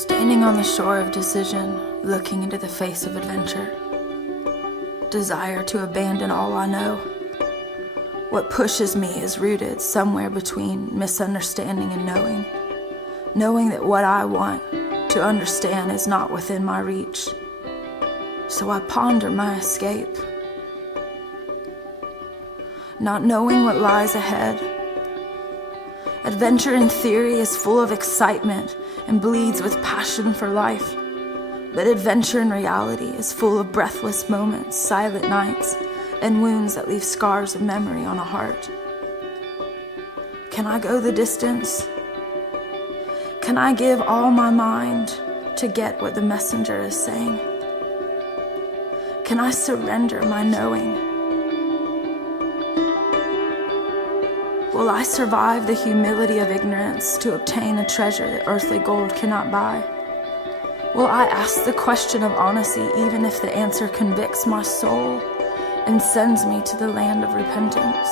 Standing on the shore of decision, looking into the face of adventure. Desire to abandon all I know. What pushes me is rooted somewhere between misunderstanding and knowing. Knowing that what I want to understand is not within my reach. So I ponder my escape. Not knowing what lies ahead. Adventure in theory is full of excitement and bleeds with passion for life. But adventure in reality is full of breathless moments, silent nights, and wounds that leave scars of memory on a heart. Can I go the distance? Can I give all my mind to get what the messenger is saying? Can I surrender my knowing? Will I survive the humility of ignorance to obtain a treasure that earthly gold cannot buy? Will I ask the question of honesty even if the answer convicts my soul and sends me to the land of repentance?